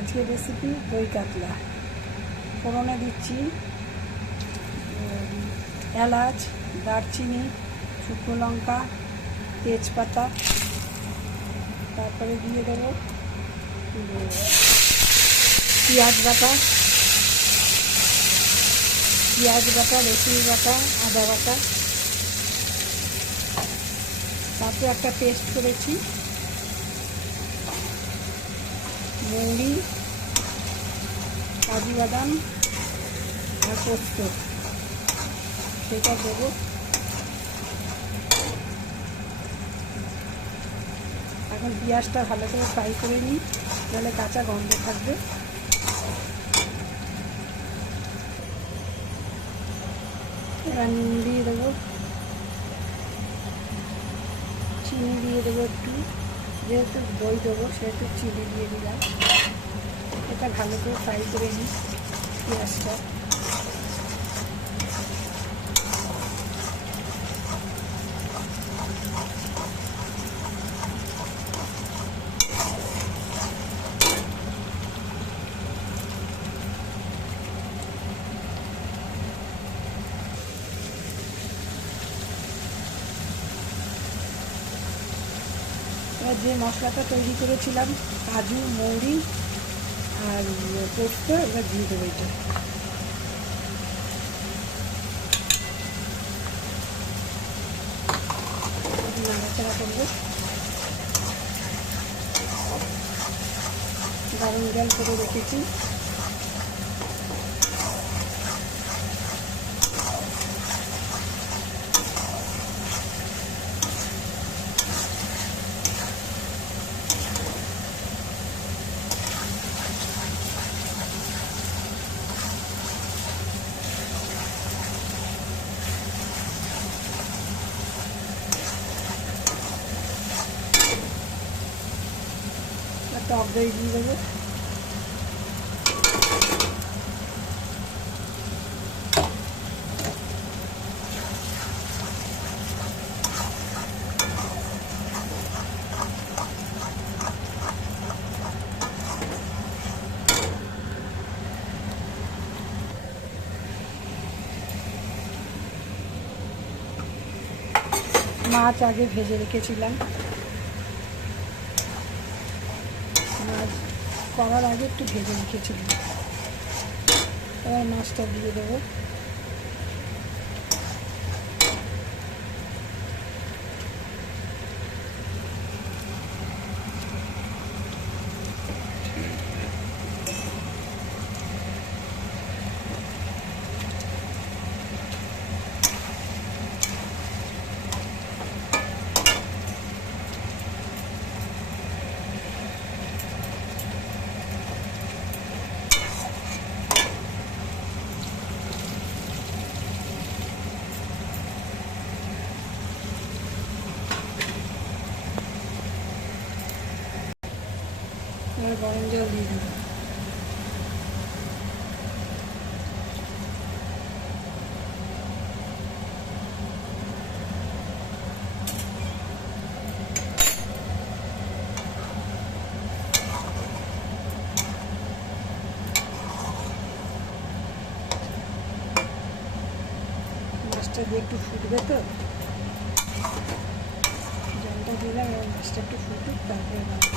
আজকের রেসিপি দই কাতলা। ফোড়নে দিচ্ছি এলাচ, দারচিনি, শুকনো লঙ্কা, তেজপাতা। তারপরে দিয়ে দেবো পেঁয়াজ বাটা, রসুন বাটা, আদা বাটা। তারপরে একটা পেস্ট করেছি মৌরি, কাজু বাদাম আর পোস্ত, সেটা দেবো। এখন পেঁয়াজটা ভালো করে ফ্রাই করে নিই, নাহলে কাঁচা গন্ধ থাকবে। এবার নুন দিয়ে দেবো, চিনি দিয়ে দেবো একটু, যেহেতু দই দেবো সেহেতু চিনি দিয়ে দিলাম। এটা ভালো করে ফ্রাই করে নিই পেঁয়াজটা। এবার যে মশলাটা তৈরি করেছিলাম, কাজু, মৌরি আর পোস্ত, এবার দিয়ে দেবো এটা। নাড়াচাড়া করবো, গরম জল করে রেখেছি। টক দই দিয়ে দেবো। মাছ আগে ভেজে রেখেছিলাম, মাছ করার আগে একটু ভেজে রেখেছিলাম। এবার মাছটা দিয়ে দেবো। এবার গরম জল দিয়ে দেবো। মাছটা দিয়ে একটু ফুটবে, তো জলটা দিলাম, এবার মাছটা একটু ফুটুক, তারপরে